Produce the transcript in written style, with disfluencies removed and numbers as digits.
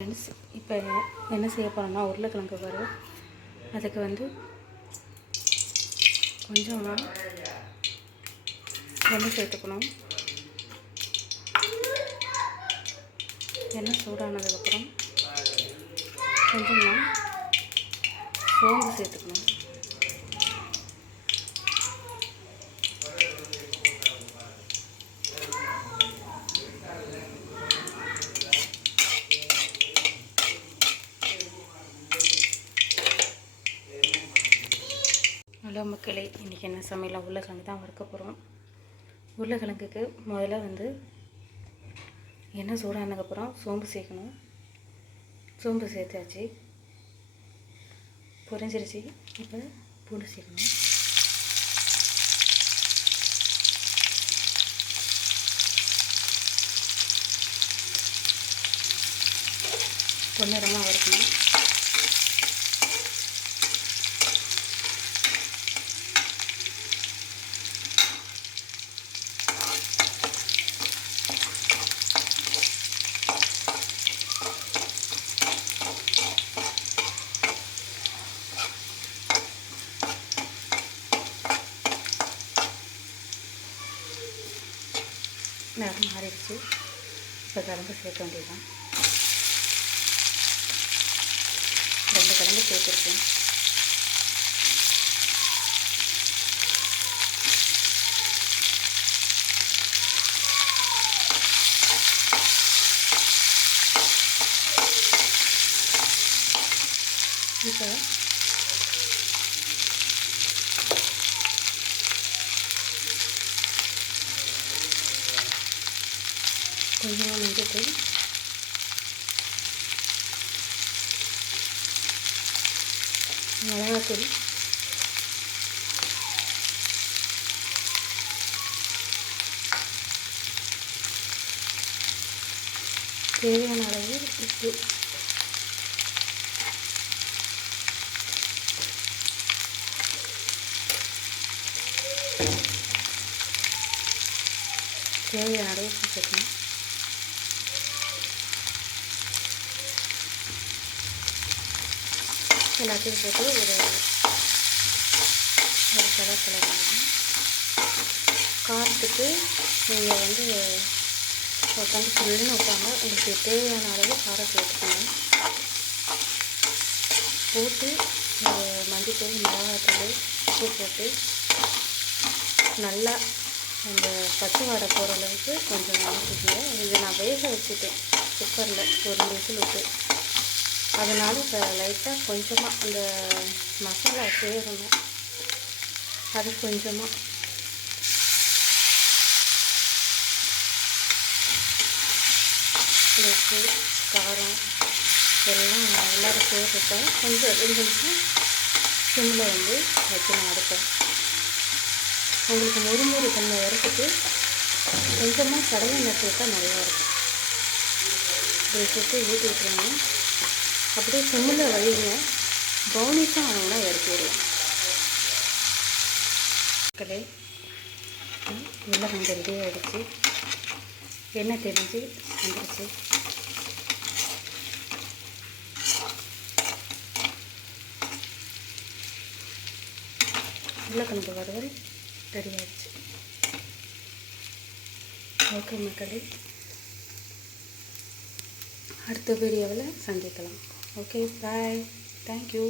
Friends, இப்போ என்ன செய்ய போகிறோம்னா உருளைக்கிழங்கு வரும். அதுக்கு கொஞ்சமாக எண்ணெய் சேர்த்துக்கணும். எண்ணெய் சூடானதுக்கப்புறம் கொஞ்சமாக சோம்பு சேர்த்துக்கணும். ஹலோ மக்களே, இன்றைக்கி என்ன சமையலாம்? உருளைக்கிழங்கு தான் வறுக்க போகிறோம். உருளைக்கிழங்குக்கு முதல்ல எண்ணெய் சூடானதுக்கப்புறம் சோம்பு சேர்க்கணும். சோம்பு சேர்த்தாச்சு, பொரிஞ்சிருச்சு. இப்போ பூண்டு சேர்க்கணும். பொன்னிறமாக வறுக்கணும். நிறம் மாறிடுச்சு. இப்போ கிழங்கு சேர்க்க வேண்டியதுதான். 2 கிழங்கு சேர்த்துருக்கேன். இப்போ கொஞ்சமாக மஞ்சள், மிளகாத்தூள், தேவையான அளவு உப்பு, தேவையான அளவு உப்பு சேர்க்கணும். எல்லாத்தையும் போட்டு ஒரு கலர் கலர் காரத்துக்கு நீங்கள் ஒருத்தவங்க ஃபுல்லுன்னு வைப்பாங்க. உங்களுக்கு தேவையான அளவு காரம் சேர்த்துக்கணும். போட்டு மஞ்சள், மிளகாத்தூள், உப்பு போட்டு நல்லா அந்த பச்சை வாடை போகிற அளவுக்கு கொஞ்சம் வதக்கிக்கணும். இதை நான் வேக வச்சுட்டேன் குக்கரில் ஒரு 2 விசில் விட்டு. அதனால் இப்போ லைட்டாக கொஞ்சமாக அந்த மசாலா சேரணும். அது கொஞ்சமாக உப்பு, காரம் எல்லாம் எல்லோரும் சேர்த்துட்டேன். கொஞ்சம் 2 நிமிஷம் சிம்மில் வைக்கணும் அடுப்பை. உங்களுக்கு முறுமுறு தன்மை வரத்துக்கு கொஞ்சமாக கடலை எண்ணெய் சேர்த்தா நிறையா இருக்கும். இதை சேர்த்து ஊற்றி விட்டுருங்க. அப்படியே சிம்மில் வைங்க. பவுனிஸாக ஆனோம்னா இறக்கி விடலாம். மக்களே, உருளைக்கிழங்கு ரெடி ஆகிடுச்சு. எண்ணெய் தெரிஞ்சு வந்துடுச்சு. உருளைக்கிழங்கு வறுவல் ரெடி ஆகிடுச்சு. ஓகே மக்களே, அடுத்த வீடியோவில் சந்திக்கலாம். ஓகே, பாய், தேங்க்யூ.